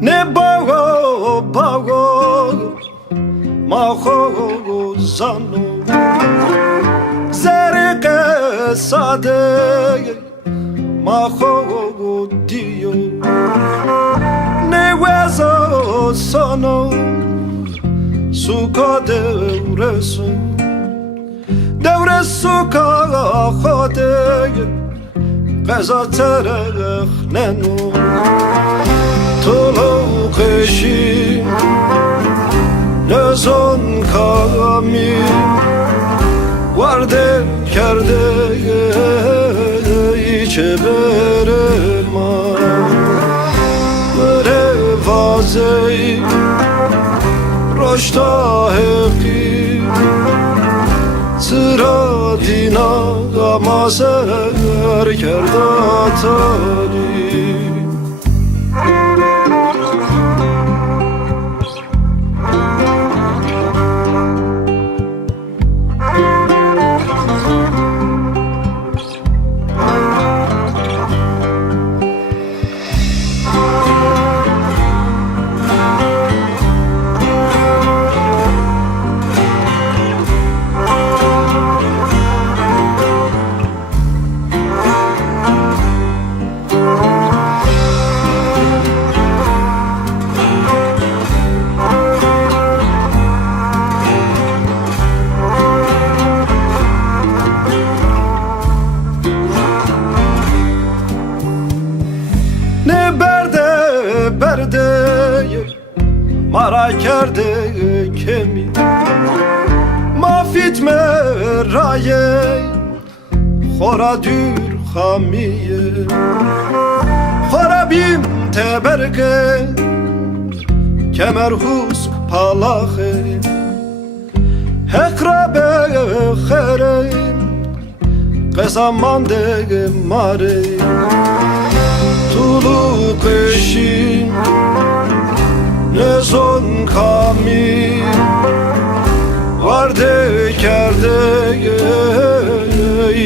Ne bago bago maho zanu zerqe sade maho dio ne wezo sono suka devre suka khode qeza terx nenu tolo qeshi nezon kami varde kerde içe berema revazey roşta heqi sıra dina gamazer kerdatani mara kerde kemi mafit meraye khora dür khamiye khora bim teberge kemer husk palache hekrabe khere qesamande mare tulu qeshin nezon kami varde kerde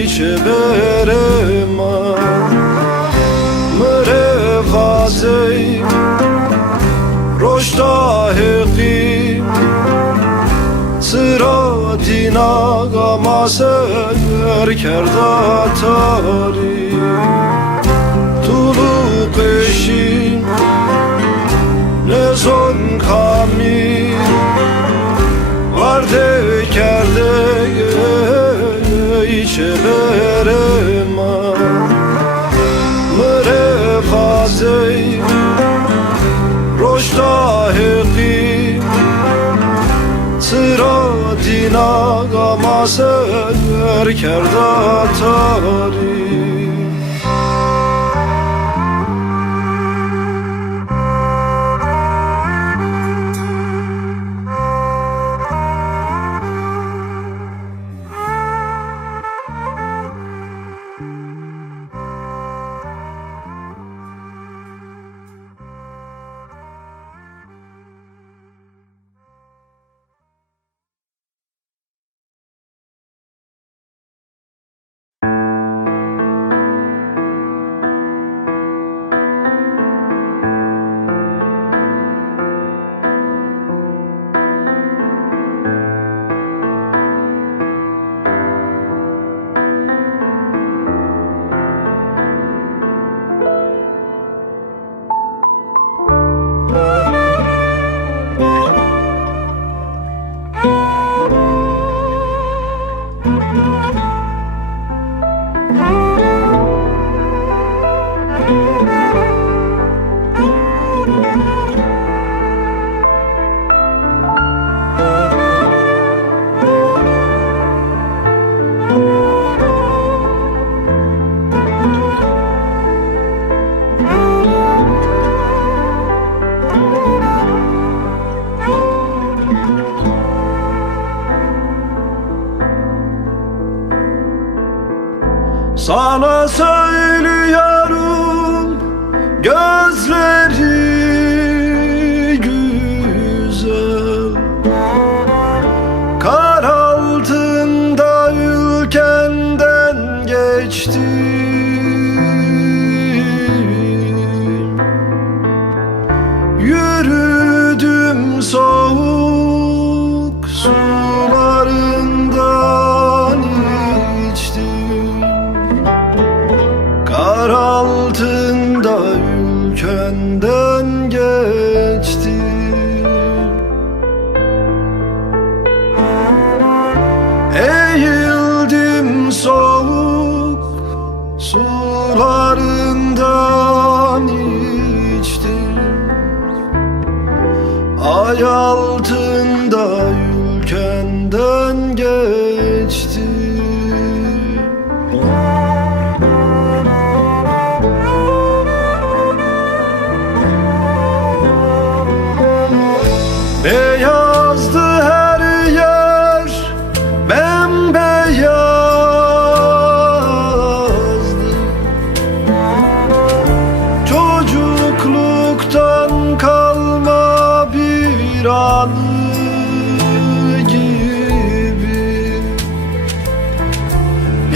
içe berema mrevazey roşta heqi sıra dina gamaser kerdatari tulu qeşin nezon kami varde kerde içe berema mrevazey roşta heqi sıra dina gamaser kerdatari Sana söylüyorum gözleri güzel, kar altında ülkenden geçtim. soğuk sularından içtim. Kar altında ülkenden geçtim. Eğildim soğuk sularından içtim. Ay altında ülkenden geçtim. Beyazdı her yer, bembeyazdı. Çocukluktan kalma bir anı gibi.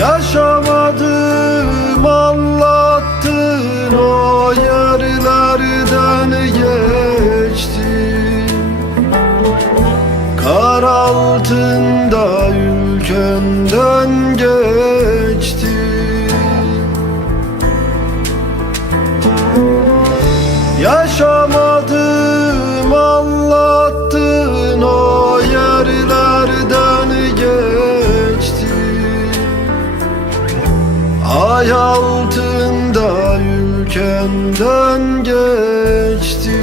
Yaşamadım anlattın o yerlerden geçtim. Kar altında ülkenden geçtim. Yaşamadım anlattın o yerlerden geçtim. Ay altında ülkenden geçtim.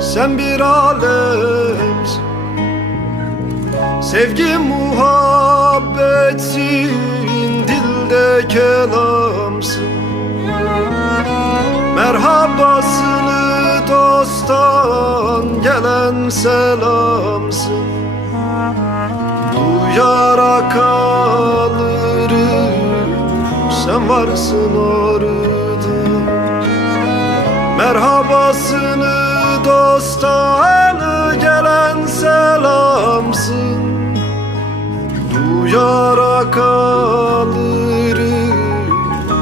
Sen bir alemsin, sevgi muhabbetsin, dilde kelamsın. Merhabasını dosttan gelen selamsın. Duyarak alırım, sen varsın orada. Merhabasını dostan gelen selamsın. Duyarak alırım,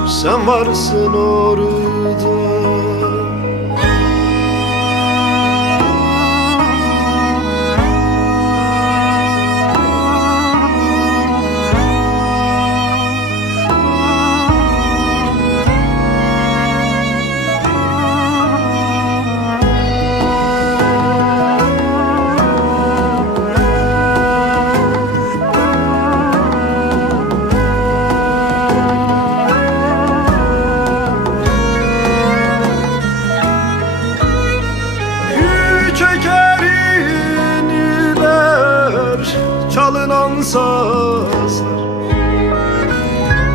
sen varsın orada. Çalınan sazlar,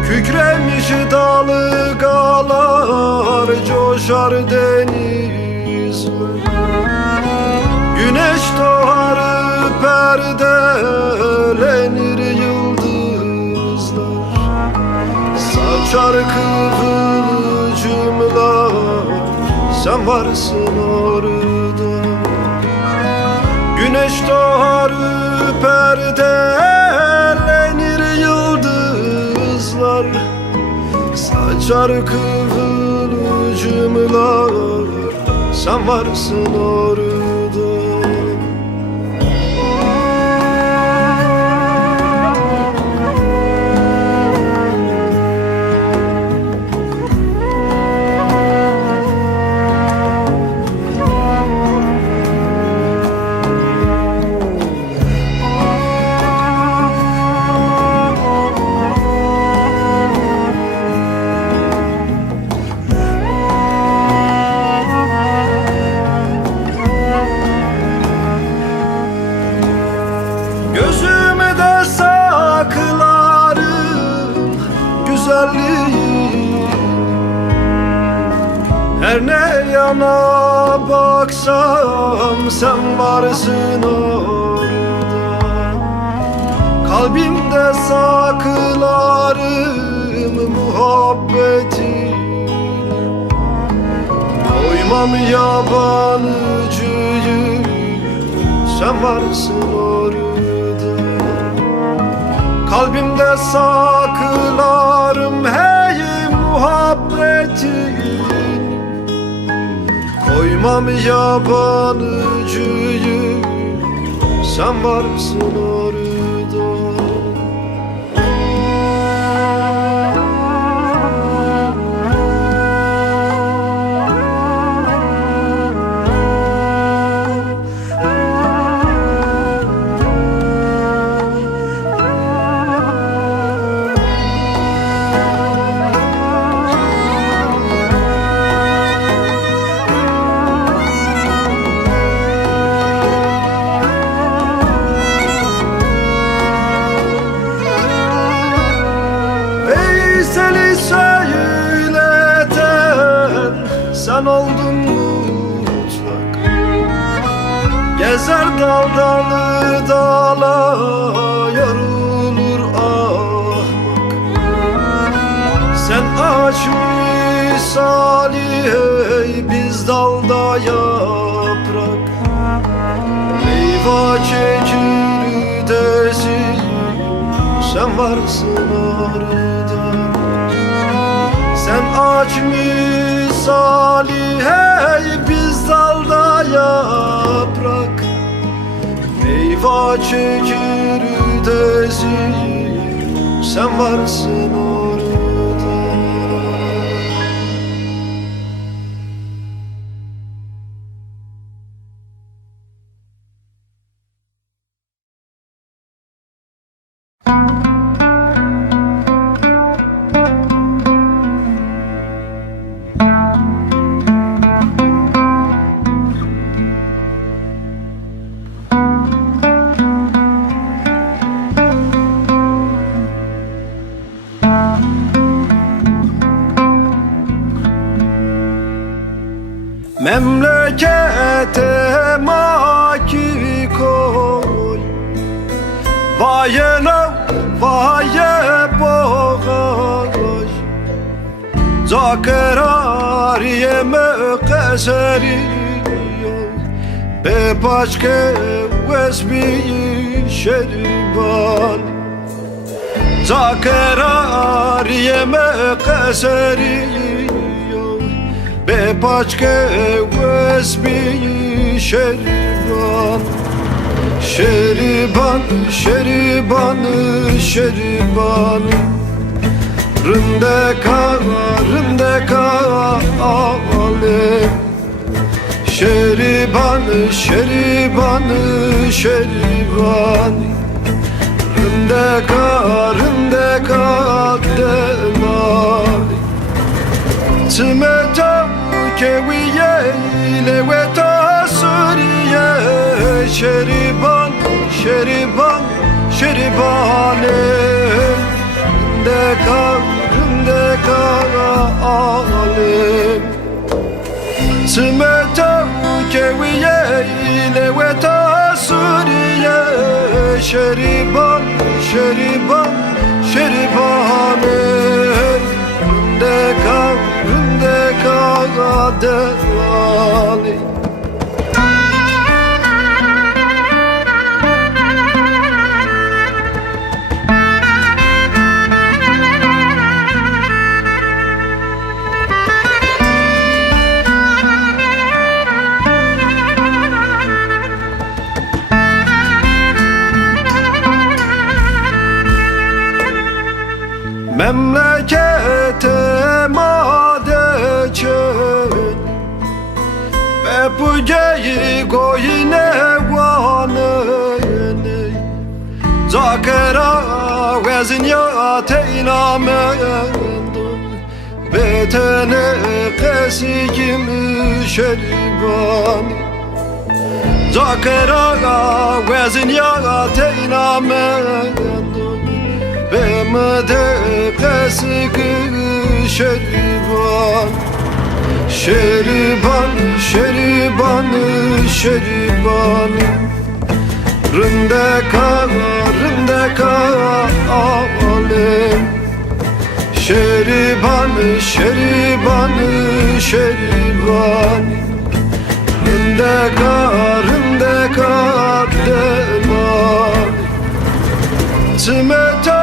kükremiş dalgalar, coşar denizler. Güneş doğar perdelenir yıldızlar. Saçar kıvılcımlar, sen varsın orada. Güneş doğar perdelenir yıldızlar. Saçar kıvılcımlar, sen varsın orada. güzelliğin. Her ne yana baksam sen varsın orada. Kalbimde saklarım muhabbeti. Koymam yabancıyı, sen varsın orada. Kalbimde saklarım hey muhabbeti. Koymam yabancıyı, sen varsın orada. Seni söyleten sen oldun mutlak. Gezer daldalı dala yorulur ahmak. Sen ağaç misali hey biz dalda yaprak. Meyve çekir desin sen varsın orada. Sen ağaç misali hey biz dalda yaprak. Meyve çekir desin sen varsın orada. Memlekete maki koy, vayena vaye boğay. Zakerar yeme keseri be başke vesmi şeriban. Zakerar yeme keseri be paçke vesmi şeriban. Şeriban, şeriban, şeriban. Rındeka, rındeka alem. Şeriban, şeriban, şeriban. Rındeka, rındeka delal. Tımeta keviye leveta suriye. Şeriban, şeriban, şeribane. Rındeka, rındeka alem. Tımeta keviye leveta suriye. Şeriban, şeriban, şeribane. Rındeka, rındeka delali. Memlekete madeçen ve bu geyi goyine vanene. Zakera vezin ya teynamendun betene kesikim şeriban. Zakera vezin ya teynamendun بمده قسق شربان شربان شربان شربان رندکا رندکا آلم شربان شربان شربان رندکا رندکا دمان تمتا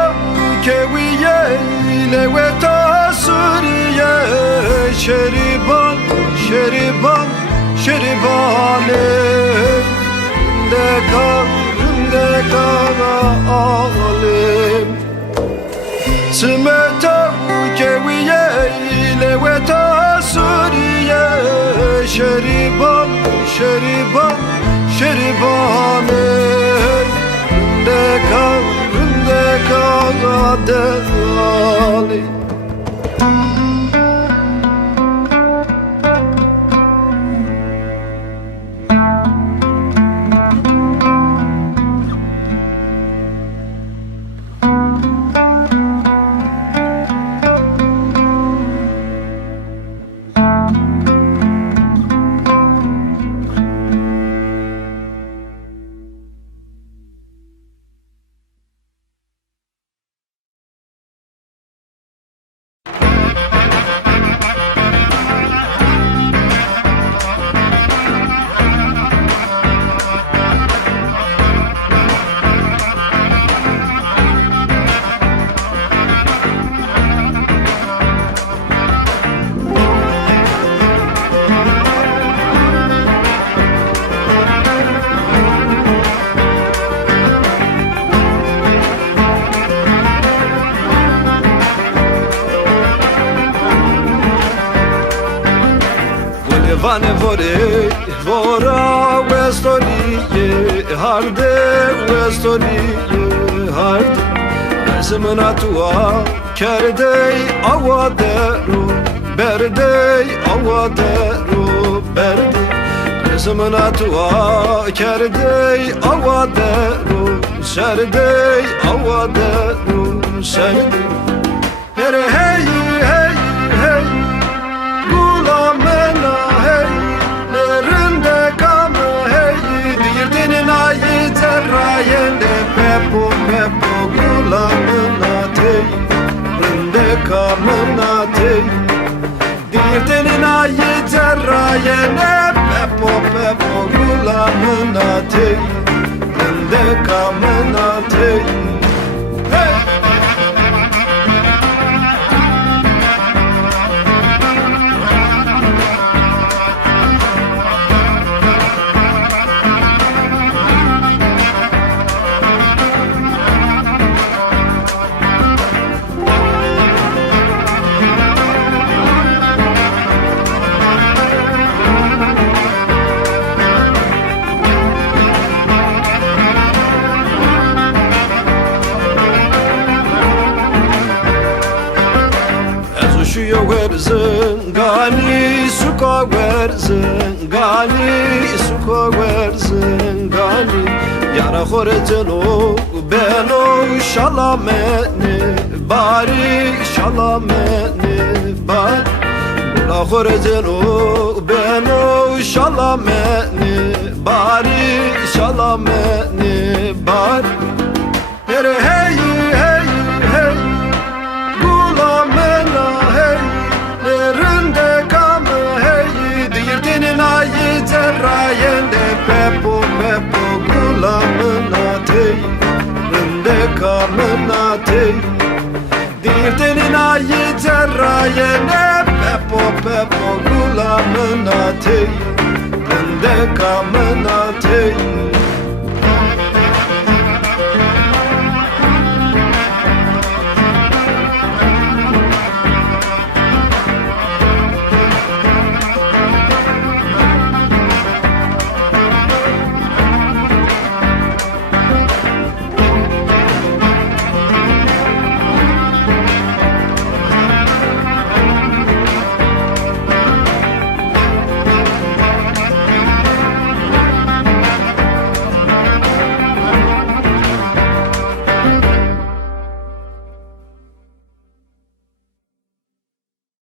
كوية لوتا سوريا شربان شربان شربان رندكا رندكا عالم تمتا كوية لوتا سوريا شربان شربان شربان رندكا رندكا دالي Vane vore vora westorie harde westorie harde Resmına tua kerdey avadero berdey avadero berde Resmına tua kerdey avadero serdey avadero serde Hey hey hey hey gulamena Terrayende pepo pepo gulamına tey Rındeka mına tey Dirdenin ayı terrayende pepo pepo gulamına tey Rındeka mına tey Hey! Zingani suka ver zingani suka ver zingani Yara khoreteno beno shalamene bari shalamene bari La khoreteno beno shalamene bari shalamene bari Hey hey hey hey gulamena hey Terrayende pepo pepo gulamına tey Rındeka mına tey Dirdenin ayı terrayende pepo pepo gulamına tey Rındeka mına tey